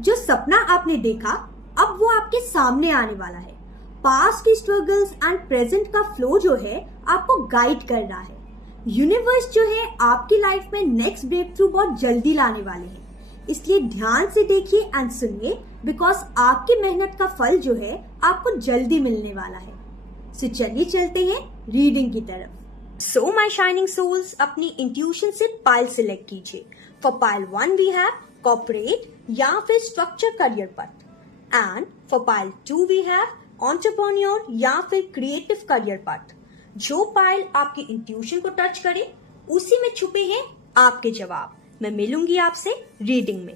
जो सपना आपने देखा अब वो आपके सामने आने वाला है। पास्ट की स्ट्रगल्स एंड प्रेजेंट का फ्लो जो है आपको गाइड कर रहा है। यूनिवर्स जो है आपकी लाइफ में नेक्स्ट ब्रेक थ्रू बहुत जल्दी लाने वाले हैं, इसलिए ध्यान से देखिए एंड सुनिए, बिकॉज आपकी मेहनत का फल जो है आपको जल्दी मिलने वाला है। सो चलिए चलते हैं रीडिंग की तरफ। सो माय शाइनिंग सोल्स, अपनी इंट्यूशन से पाइल सिलेक्ट कीजिए। For pile 1 we have corporate या फिर structure career path, and for pile 2 we have entrepreneur या फिर क्रिएटिव करियर पथ। जो पाइल आपकी इंट्यूशन को टच करे उसी में छुपे हैं आपके जवाब। मैं मिलूंगी आपसे रीडिंग में।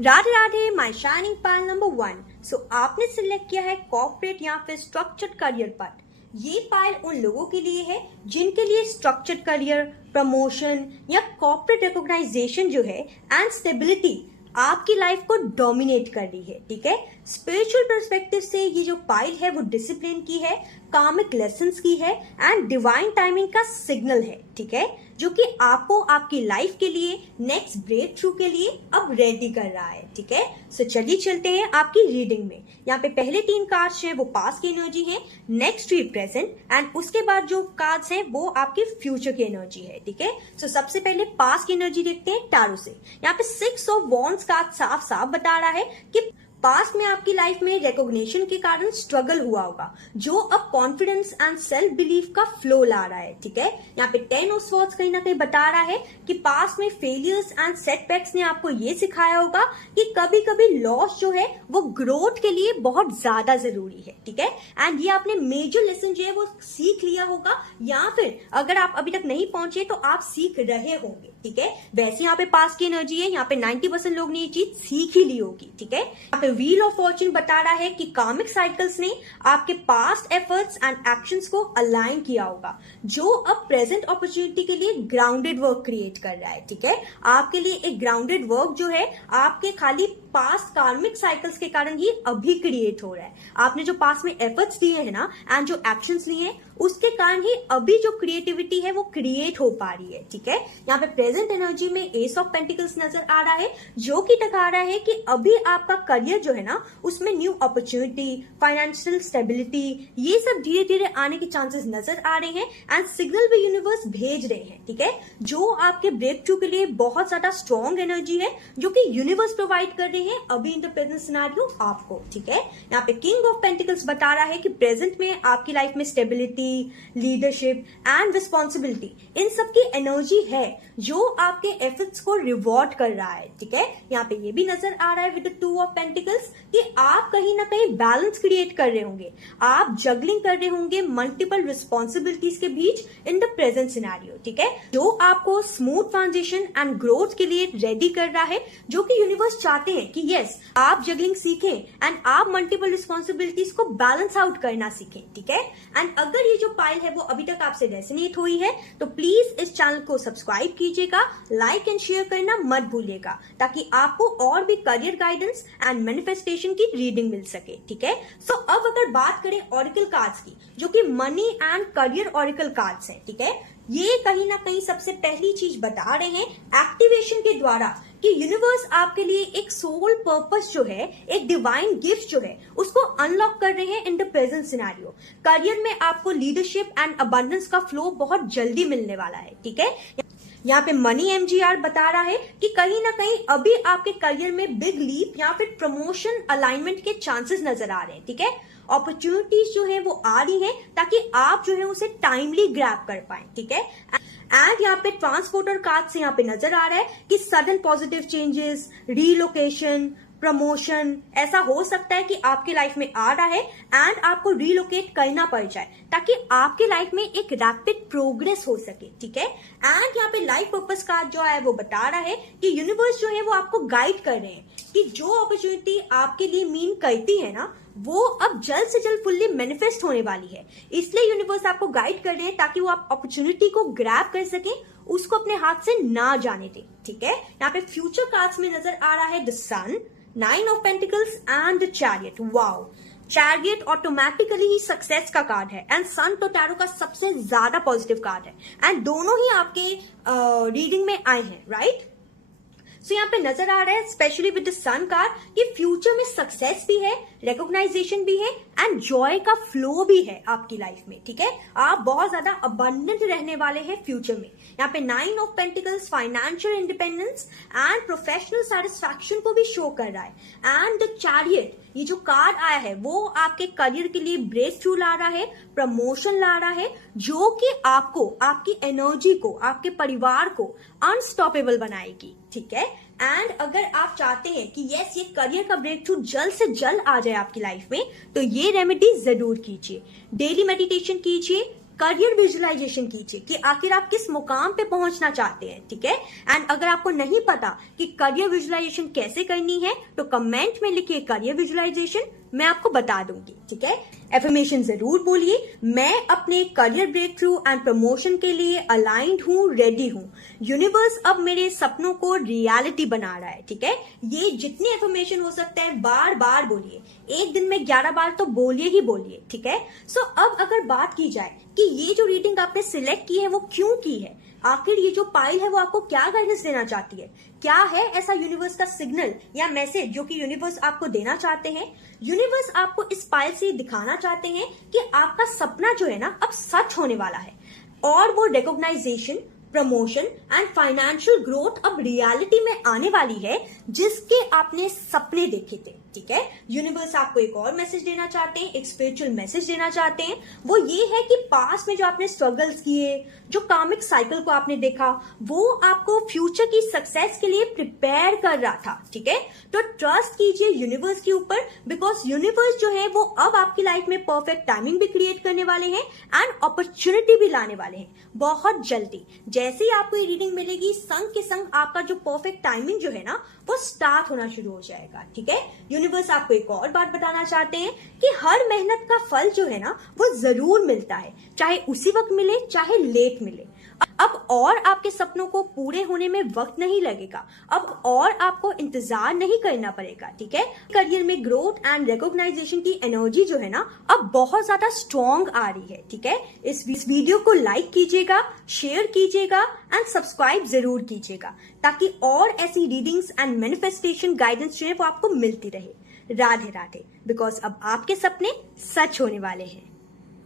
Radhe Radhe, my shining pile number 1। सो आपने सिलेक्ट किया है कॉर्पोरेट या फिर स्ट्रक्चर्ड करियर पथ। ये पाइल उन लोगों के लिए है जिनके लिए स्ट्रक्चर्ड करियर, प्रमोशन या कॉर्पोरेट रिकॉग्नाइजेशन जो है एंड स्टेबिलिटी आपकी लाइफ को डोमिनेट कर रही है। ठीक है, स्पिरिचुअल पर्सपेक्टिव से ये जो पाइल है वो डिसिप्लिन की है, कार्मिक लेसन्स की है एंड डिवाइन टाइमिंग का सिग्नल है। ठीक है, जो कि आपको आपकी लाइफ के लिए नेक्स्ट ब्रेक थ्रू के लिए अब रेडी कर रहा है। ठीक है, सो चलिए चलते हैं आपकी रीडिंग में। यहाँ पे पहले 3 कार्ड्स हैं वो पास्ट की एनर्जी है, नेक्स्ट 3 प्रेजेंट एंड उसके बाद जो कार्ड्स हैं वो आपकी फ्यूचर की एनर्जी है। ठीक है, सो सबसे पहले पास्ट की एनर्जी देखते हैं टैरो से। यहाँ पे 6 ऑफ वॉन्ड्स कार्ड साफ साफ बता रहा है कि पास्ट में आपकी लाइफ में रिकॉग्निशन के कारण स्ट्रगल हुआ होगा, जो अब कॉन्फिडेंस एंड सेल्फ बिलीफ का फ्लो ला रहा है। ठीक है, यहाँ पे 10 ऑफ स्वॉर्ड्स कहीं ना कहीं बता रहा है कि पास्ट में फेलियर्स एंड सेटबैक्स ने आपको ये सिखाया होगा कि कभी कभी लॉस जो है वो ग्रोथ के लिए बहुत ज्यादा जरूरी है। ठीक है, एंड ये आपने मेजर लेसन जो है वो सीख लिया होगा, या फिर अगर आप अभी तक नहीं पहुंचे तो आप सीख रहे होंगे। ठीक है, वैसे यहाँ पे पास्ट की एनर्जी है, यहाँ पे 90% लोग ने ये चीज सीख ही ली होगी। ठीक है, यहाँ पे व्हील ऑफ फॉर्च्यून बता रहा है कि कार्मिक साइकिल्स ने आपके पास्ट एफर्ट्स एंड एक्शंस को अलाइन किया होगा, जो अब प्रेजेंट अपॉर्चुनिटी के लिए ग्राउंडेड वर्क क्रिएट कर रहा है। ठीक है, आपके लिए एक ग्राउंडेड वर्क जो है आपके खाली पास्ट कार्मिक साइकिल्स के कारण ही अभी क्रिएट हो रहा है। आपने जो पास्ट में एफर्ट्स दिए हैं ना एंड जो एक्शंस लिए हैं उसके कारण ही अभी जो क्रिएटिविटी है वो क्रिएट हो पा रही है। ठीक है, यहाँ पे प्रेजेंट एनर्जी में एस ऑफ पेंटिकल्स नजर आ रहा है, जो कि दिखा रहा है कि अभी आपका करियर जो है ना उसमें न्यू अपॉर्चुनिटी, फाइनेंशियल स्टेबिलिटी, ये सब धीरे धीरे आने के चांसेस नजर आ रहे हैं एंड सिग्नल भी यूनिवर्स भेज रहे हैं। ठीक है, जो आपके ब्रेक थ्रू के लिए बहुत ज्यादा स्ट्रॉन्ग एनर्जी है जो कि यूनिवर्स प्रोवाइड कर रहे हैं अभी इन द प्रेजेंट सिनेरियो आपको। ठीक है, यहाँ पे किंग ऑफ पेंटिकल्स बता रहा है कि प्रेजेंट में आपकी लाइफ में स्टेबिलिटी, लीडरशिप एंड रिस्पॉन्सिबिलिटी, इन सब की एनर्जी है जो आपके एफर्ट्स को रिवॉर्ड कर रहा है। ठीक है, यहाँ पे ये भी नजर आ रहा है विद द 2 ऑफ पेंटिकल्स कि आप कहीं ना कहीं बैलेंस क्रिएट कर रहे होंगे, आप जगलिंग कर रहे होंगे मल्टीपल रिस्पॉन्सिबिलिटीज के बीच इन द प्रेजेंट सिनेरियो। ठीक है, जो आपको स्मूथ ट्रांजिशन एंड ग्रोथ के लिए रेडी कर रहा है, जो कि यूनिवर्स चाहते हैं कि यस आप जगलिंग सीखें एंड आप मल्टीपल रिस्पॉन्सिबिलिटीज को बैलेंस आउट करना सीखें। ठीक है, एंड अगर ये जो पाइल है वो अभी तक आपसे रेजोनेट हुई है तो प्लीज इस चैनल को सब्सक्राइब कीजिएगा, लाइक एंड शेयर करना मत भूलिएगा, ताकि आपको और भी करियर गाइडेंस एंड मैनिफेस्टेशन की रीडिंग मिल सके। ठीक है, सो अब अगर बात करें ऑरिकल कार्ड्स की, जो कि money and career auricle cards हैं। ठीक है, ये कहीं ना कहीं सबसे पहली चीज बता रहे हैं एक्टिवेशन के द्वारा कि यूनिवर्स आपके लिए एक सोल पर्पस जो है, एक डिवाइन गिफ्ट जो है उसको अनलॉक कर रहे हैं in the present scenario. Career में आपको लीडरशिप एंड अबंडेंस का फ्लो बहुत जल्दी मिलने वाला है। ठीक है, यहाँ पे मनी एमजीआर बता रहा है कि कहीं ना कहीं अभी आपके करियर में बिग लीप या फिर प्रमोशन अलाइनमेंट के चांसेस नजर आ रहे हैं। ठीक है, अपॉर्चुनिटीज जो है वो आ रही हैं ताकि आप जो है उसे टाइमली ग्रैब कर पाए। ठीक है, एंड यहाँ पे ट्रांसपोर्टर कार्ड से यहाँ पे नजर आ रहा है कि sudden positive changes, relocation, promotion ऐसा हो सकता है कि आपके लाइफ में आ रहा है एंड आपको रीलोकेट करना पड़ जाए ताकि आपके लाइफ में एक रैपिड प्रोग्रेस हो सके। ठीक है, एंड यहाँ पे लाइफ पर्पस कार्ड जो है वो बता रहा है कि यूनिवर्स जो है वो आपको गाइड कर रहे हैं कि जो अपॉर्चुनिटी आपके लिए मीन करती है ना वो अब जल्द से जल्द फुल्ली मैनिफेस्ट होने वाली है। इसलिए यूनिवर्स आपको गाइड कर रहे हैं ताकि वो आप अपॉर्चुनिटी को ग्रैब कर सके, उसको अपने हाथ से ना जाने दें। ठीक है, यहाँ पे फ्यूचर कार्ड्स में नजर आ रहा है the sun, 9 of pentacles and the chariot. Wow, chariot automatically ही सक्सेस का कार्ड है एंड सन तो टैरो का सबसे ज्यादा पॉजिटिव कार्ड है एंड दोनों ही आपके रीडिंग में आए हैं, राइट। सो यहाँ पे नजर आ रहा है specially with the sun card कि फ्यूचर में सक्सेस भी है, रिकॉग्नाइजेशन भी है एंड जॉय का फ्लो भी है आपकी लाइफ में, ठीक है। आप बहुत ज्यादा अबंडेंट रहने वाले हैं फ्यूचर में। यहाँ पे 9 of pentacles financial independence and professional satisfaction को भी शो कर रहा है। एंड द चैरियट, ये जो कार्ड आया है वो आपके करियर के लिए ब्रेक थ्रू ला रहा है, प्रमोशन ला रहा है, जो कि आपको, आपकी एनर्जी को, आपके परिवार को अनस्टॉपेबल बनाएगी, ठीक है। एंड अगर आप चाहते हैं कि यस ये करियर का ब्रेक थ्रू जल्द से जल्द आ जाए आपकी लाइफ में, तो ये रेमेडी जरूर कीजिए। डेली मेडिटेशन कीजिए, करियर विजुअलाइजेशन कीजिए कि आखिर आप किस मुकाम पे पहुंचना चाहते हैं, ठीक है। एंड अगर आपको नहीं पता कि करियर विजुअलाइजेशन कैसे करनी है तो कमेंट में लिखिए करियर विजुअलाइजेशन, मैं आपको बता दूंगी, ठीक है। एफर्मेशन जरूर बोलिए, मैं अपने career breakthrough and promotion के लिए अलाइंड हूँ, रेडी हूँ। यूनिवर्स अब मेरे सपनों को रियलिटी बना रहा है, ठीक है। ये जितने एफर्मेशन हो सकता है बार बार बोलिए, एक दिन में 11 बार तो बोलिए ही बोलिए, ठीक है। सो अब अगर बात की जाए कि ये जो रीडिंग आपने सिलेक्ट की है वो क्यों की है, आखिर ये जो पाइल है वो आपको क्या गाइडेंस देना चाहती है, क्या है ऐसा यूनिवर्स का सिग्नल या मैसेज जो कि यूनिवर्स आपको देना चाहते हैं। यूनिवर्स आपको इस पाइल से दिखाना चाहते हैं कि आपका सपना जो है ना अब सच होने वाला है और वो recognition, promotion and financial growth अब रियलिटी में आने वाली है जिसके आपने सपने देखे थे, ठीक है। यूनिवर्स आपको एक और मैसेज देना चाहते हैं, एक स्पिरिचुअल मैसेज देना चाहते हैं। वो ये है कि पास्ट में जो आपने स्ट्रगल्स किए, जो कार्मिक साइकिल को आपने देखा, वो आपको फ्यूचर की सक्सेस के लिए प्रिपेयर कर रहा था, ठीक है। तो ट्रस्ट कीजिए यूनिवर्स के ऊपर, बिकॉज यूनिवर्स जो है वो अब आपकी लाइफ में परफेक्ट टाइमिंग भी क्रिएट करने वाले हैं एंड अपॉर्चुनिटी भी लाने वाले हैं बहुत जल्दी। जैसे ही आपको ये रीडिंग मिलेगी, संग के संग आपका जो परफेक्ट टाइमिंग जो है ना वो स्टार्ट होना शुरू हो जाएगा, ठीक है। यूनिवर्स आपको एक और बात बताना चाहते हैं कि हर मेहनत का फल जो है ना वो जरूर मिलता है, चाहे उसी वक्त मिले चाहे लेट मिले। अब और आपके सपनों को पूरे होने में वक्त नहीं लगेगा, अब और आपको इंतजार नहीं करना पड़ेगा, ठीक है। करियर में ग्रोथ एंड रिकॉग्नाइजेशन की एनर्जी जो है ना अब बहुत ज्यादा स्ट्रॉन्ग आ रही है, ठीक है। इस वीडियो को लाइक कीजिएगा, शेयर कीजिएगा एंड सब्सक्राइब जरूर कीजिएगा ताकि और ऐसी रीडिंग्स एंड मैनिफेस्टेशन गाइडेंस जो है वो आपको मिलती रहे। राधे राधे, बिकॉज अब आपके सपने सच होने वाले हैं।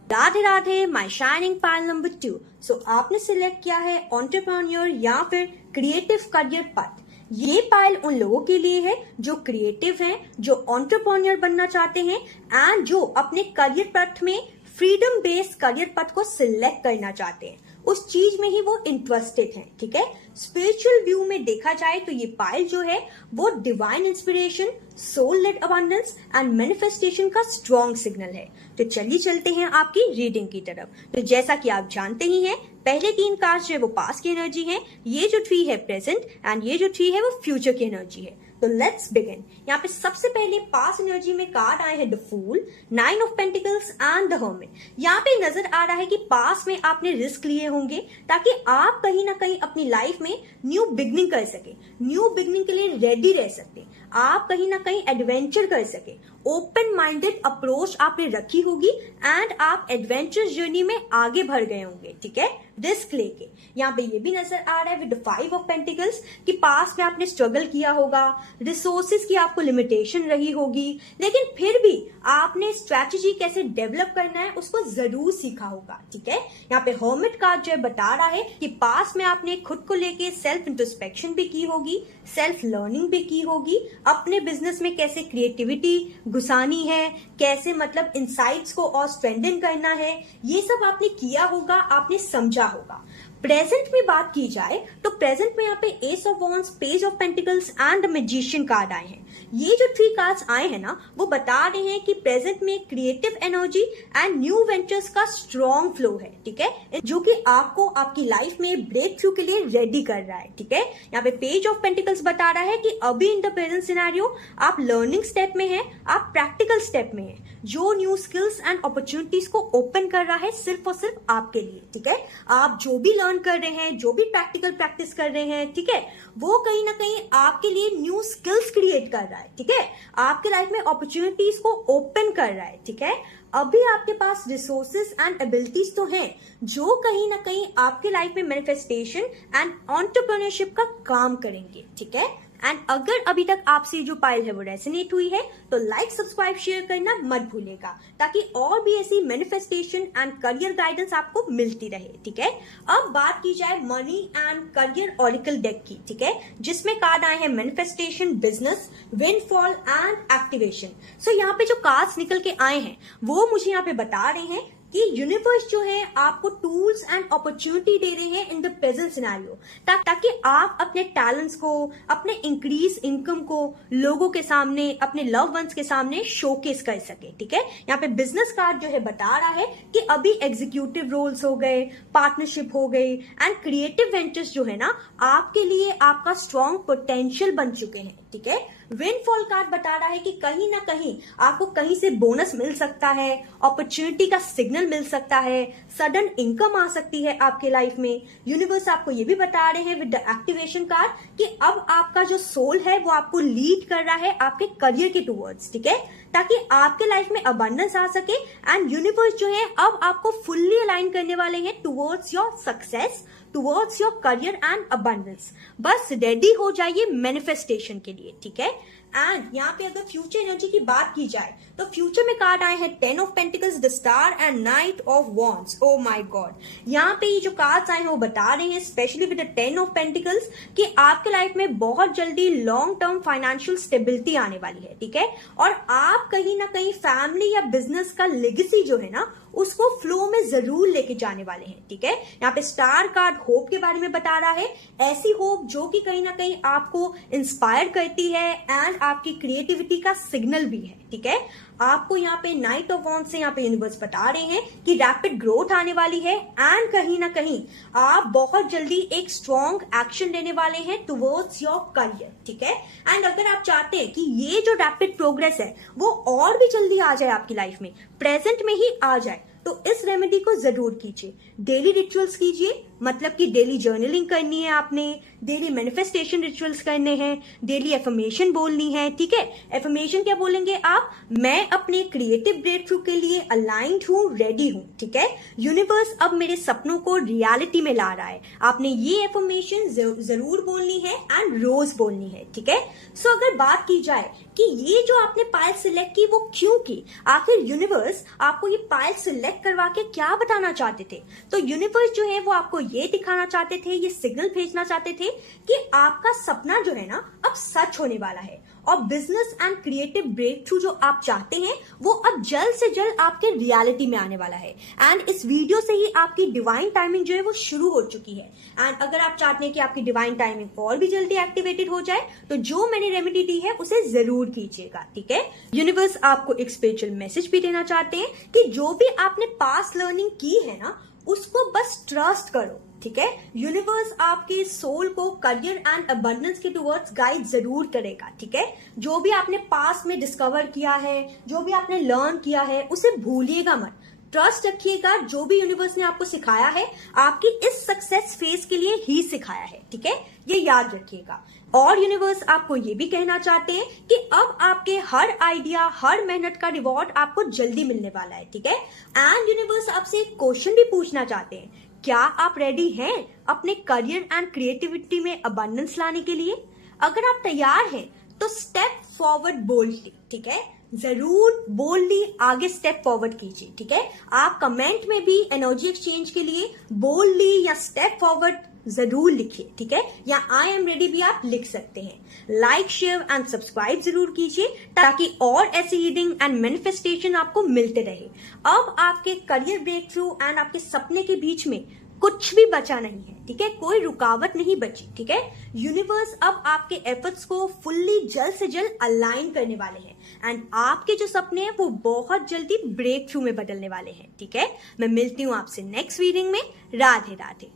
राधे राधे, माई शाइनिंग पाइल नंबर 2। सो आपने सिलेक्ट किया है एंटरप्रेन्योर या फिर क्रिएटिव करियर पथ। ये पाइल उन लोगों के लिए है जो क्रिएटिव हैं, जो एंटरप्रेन्योर बनना चाहते हैं एंड जो अपने करियर पथ में फ्रीडम बेस्ड करियर पथ को सिलेक्ट करना चाहते हैं, उस चीज में ही वो इंटरेस्टेड हैं, ठीक है। स्पिरिचुअल व्यू में देखा जाए तो ये पाइल जो है वो divine inspiration, soul led abundance and manifestation का स्ट्रॉन्ग सिग्नल है। तो चलिए चलते हैं आपकी रीडिंग की तरफ। तो जैसा कि आप जानते ही हैं, पहले 3 कार्ड्स जो है वो पास्ट की एनर्जी है, ये जो 3 है प्रेजेंट एंड ये जो 3 है वो फ्यूचर की एनर्जी है। तो लेट्स बिगिन। यहाँ पे सबसे पहले पास्ट एनर्जी में कार्ड आए हैं the fool, 9 of pentacles and the hermit. यहाँ पे नजर आ रहा है कि पास्ट में आपने रिस्क लिए होंगे ताकि आप कहीं ना कहीं अपनी लाइफ में न्यू बिगनिंग कर सके, न्यू बिगनिंग के लिए रेडी रह सकते, आप कहीं ना कहीं एडवेंचर कर सके। ओपन माइंडेड अप्रोच आपने रखी होगी एंड आप एडवेंचर जर्नी में आगे बढ़ गए होंगे, ठीक है, रिस्क लेके। यहाँ पे ये भी नजर आ रहा है विद 5 ऑफ पेंटिकल्स कि पास्ट में आपने स्ट्रगल किया होगा, रिसोर्सेज की आपको लिमिटेशन रही होगी, लेकिन फिर भी आपने स्ट्रैटेजी कैसे डेवलप करना है उसको जरूर सीखा होगा, ठीक है। यहाँ पे हर्मिट कार्ड जो है बता रहा है कि पास्ट में आपने खुद को लेके सेल्फ इंट्रोस्पेक्शन भी की होगी, सेल्फ लर्निंग भी की होगी, अपने बिजनेस में कैसे क्रिएटिविटी घुसानी है, कैसे मतलब इनसाइट्स को और स्ट्रेंथन करना है, ये सब आपने किया होगा, आपने समझा होगा। प्रेजेंट में बात की जाए तो प्रेजेंट में यहाँ पे S of wands, page of pentacles and the magician card आए हैं। ये जो 3 कार्ड्स आए हैं ना वो बता रहे हैं कि प्रेजेंट में creative energy and new ventures का स्ट्रॉन्ग फ्लो है, ठीक है, जो कि आपको आपकी लाइफ में ब्रेक थ्रू के लिए रेडी कर रहा है, ठीक है। यहाँ पे पेज ऑफ पेंटिकल्स बता रहा है कि अभी इन द प्रेजेंट सिनेरियो आप लर्निंग स्टेप में हैं, आप प्रैक्टिकल स्टेप में हैं, जो न्यू स्किल्स एंड अपॉर्चुनिटीज को ओपन कर रहा है सिर्फ और सिर्फ आपके लिए, ठीक है। आप जो भी लर्न कर रहे हैं, जो भी प्रैक्टिकल प्रैक्टिस कर रहे हैं, ठीक है, वो कहीं ना कहीं आपके लिए न्यू स्किल्स क्रिएट कर रहा है, ठीक है, आपके लाइफ में अपॉर्चुनिटीज को ओपन कर रहा है, ठीक है। अभी आपके पास रिसोर्सेज एंड एबिलिटीज तो हैं जो कहीं ना कहीं आपके लाइफ में मैनिफेस्टेशन एंड एंटरप्रेन्योरशिप का काम करेंगे, ठीक है। एंड अगर अभी तक आपसे जो पाइल है वो रेजोनेट हुई है तो लाइक, सब्सक्राइब, शेयर करना मत भूलिएगा, ताकि और भी ऐसी मैनिफेस्टेशन एंड करियर गाइडेंस आपको मिलती रहे। ठीक है, अब बात की जाए money and career oracle deck की। ठीक है, जिसमें कार्ड आए हैं manifestation, business, windfall and activation. So यहाँ पे जो कार्ड्स निकल के आए हैं वो मुझे यहाँ पे बता रहे हैं कि यूनिवर्स जो है आपको टूल्स एंड अपॉर्चुनिटी दे रहे हैं इन द प्रेजेंट सिनेरियो, ताकि आप अपने टैलेंट्स को, अपने इंक्रीज इनकम को लोगों के सामने, अपने लव वंस के सामने शोकेस कर सके। ठीक है, यहाँ पे बिजनेस कार्ड जो है बता रहा है कि अभी एग्जीक्यूटिव रोल्स हो गए, पार्टनरशिप हो गई एंड क्रिएटिव वेंचर्स जो है ना आपके लिए आपका स्ट्रॉन्ग पोटेंशियल बन चुके हैं। ठीक है, विंडफॉल कार्ड बता रहा है कि कहीं ना कहीं आपको कहीं से बोनस मिल सकता है, अपॉर्चुनिटी का सिग्नल मिल सकता है, सडन इनकम आ सकती है आपके लाइफ में। यूनिवर्स आपको ये भी बता रहे हैं विद द एक्टिवेशन कार्ड कि अब आपका जो सोल है वो आपको लीड कर रहा है आपके करियर के टूवर्ड्स। ठीक है, ताकि आपके लाइफ में अबंडेंस आ सके एंड यूनिवर्स जो है अब आपको फुल्ली अलाइन करने वाले हैं towards your success, towards your career and abundance. बस रेडी हो जाइए मैनिफेस्टेशन के लिए। ठीक है, एंड यहाँ पे अगर फ्यूचर एनर्जी की बात की जाए तो फ्यूचर में कार्ड आए हैं 10 of pentacles, the star and night of wands. Oh my God, यहाँ पे ये जो कार्ड्स आए हैं वो बता रहे हैं specially with the 10 of pentacles कि आपके लाइफ में बहुत जल्दी लॉन्ग टर्म फाइनेंशियल स्टेबिलिटी आने वाली है। ठीक है, और आप कहीं ना कहीं फैमिली या बिजनेस का लेगेसी जो है ना उसको फ्लो में जरूर लेके जाने वाले हैं। ठीक है, यहाँ पे स्टार कार्ड होप के बारे में बता रहा है, ऐसी होप जो कि कहीं ना कहीं आपको इंस्पायर करती है एंड आपकी क्रिएटिविटी का सिग्नल भी है। ठीक है, आपको यहाँ पे नाइट ऑफ वॉन्ड्स से यहाँ पे यूनिवर्स बता रहे हैं कि रैपिड ग्रोथ आने वाली है एंड कहीं ना कहीं आप बहुत जल्दी एक स्ट्रॉन्ग एक्शन लेने वाले हैं टुवर्ड्स योर करियर। ठीक है, एंड अगर आप चाहते हैं कि ये जो रैपिड प्रोग्रेस है वो और भी जल्दी आ जाए आपकी लाइफ में, प्रेजेंट में ही आ जाए, तो इस रेमेडी को जरूर कीजिए। डेली रिचुअल्स कीजिए, मतलब कि डेली जर्नलिंग करनी है आपने, डेली मैनिफेस्टेशन रिचुअल्स करने हैं, डेली एफर्मेशन बोलनी है। ठीक है, एफर्मेशन क्या बोलेंगे आप? मैं अपने क्रिएटिव ब्रेक थ्रू के लिए अलाइंड हूँ, रेडी हूँ। ठीक है, यूनिवर्स अब मेरे सपनों को रियलिटी में ला रहा है। आपने ये एफर्मेशन जरूर बोलनी है एंड रोज बोलनी है। ठीक है, सो अगर बात की जाए कि ये जो आपने पायल सिलेक्ट की वो क्यों की, आखिर यूनिवर्स आपको ये पायल सिलेक्ट करवा के क्या बताना चाहते थे? तो यूनिवर्स जो है वो आपको ये दिखाना चाहते थे, ये सिग्नल भेजना चाहते थे कि आपका सपना जो है ना अब सच होने वाला है और business and creative breakthrough जो आप चाहते हैं वो अब जल्द से जल्द आपके रियलिटी में आने वाला है। एंड इस वीडियो से ही आपकी डिवाइन टाइमिंग जो है वो शुरू हो चुकी है। एंड अगर आप चाहते हैं कि आपकी डिवाइन टाइमिंग और भी जल्दी एक्टिवेटेड हो जाए तो जो मैंने रेमेडी दी है उसे जरूर कीजिएगा। ठीक है, यूनिवर्स आपको एक स्पेशल मैसेज भी देना चाहते हैं कि जो भी आपने पास्ट लर्निंग की है ना उसको बस ट्रस्ट करो। ठीक है, यूनिवर्स आपके सोल को करियर एंड अबंडेंस के टुवर्ड्स गाइड जरूर करेगा। ठीक है, जो भी आपने पास्ट में डिस्कवर किया है, जो भी आपने लर्न किया है उसे भूलिएगा मत, ट्रस्ट रखिएगा। जो भी यूनिवर्स ने आपको सिखाया है आपकी इस सक्सेस फेज के लिए ही सिखाया है। ठीक है, ये याद रखिएगा। और यूनिवर्स आपको ये भी कहना चाहते हैं कि अब आपके हर आइडिया, हर मेहनत का रिवॉर्ड आपको जल्दी मिलने वाला है। ठीक है, एंड यूनिवर्स आपसे एक क्वेश्चन भी पूछना चाहते हैं, क्या आप रेडी हैं अपने करियर एंड क्रिएटिविटी में अबंडेंस लाने के लिए? अगर आप तैयार हैं तो स्टेप फॉरवर्ड बोल्डली। ठीक है, जरूर बोल्डली आगे स्टेप फॉरवर्ड कीजिए। ठीक है, आप कमेंट में भी एनर्जी एक्सचेंज के लिए बोल्डली या स्टेप फॉरवर्ड जरूर लिखिए। ठीक है, या आई एम रेडी भी आप लिख सकते हैं। लाइक, शेयर एंड सब्सक्राइब जरूर कीजिए ताकि और ऐसी रीडिंग एंड मैनिफेस्टेशन आपको मिलते रहे। अब आपके करियर ब्रेक थ्रू एंड आपके सपने के बीच में कुछ भी बचा नहीं है। ठीक है, कोई रुकावट नहीं बची। ठीक है, यूनिवर्स अब आपके एफर्ट्स को फुल्ली जल्द से जल्द अलाइन करने वाले हैं एंड आपके जो सपने हैं वो बहुत जल्दी ब्रेक थ्रू में बदलने वाले हैं। ठीक है, मैं मिलती हूँ आपसे नेक्स्ट रीडिंग में। राधे राधे।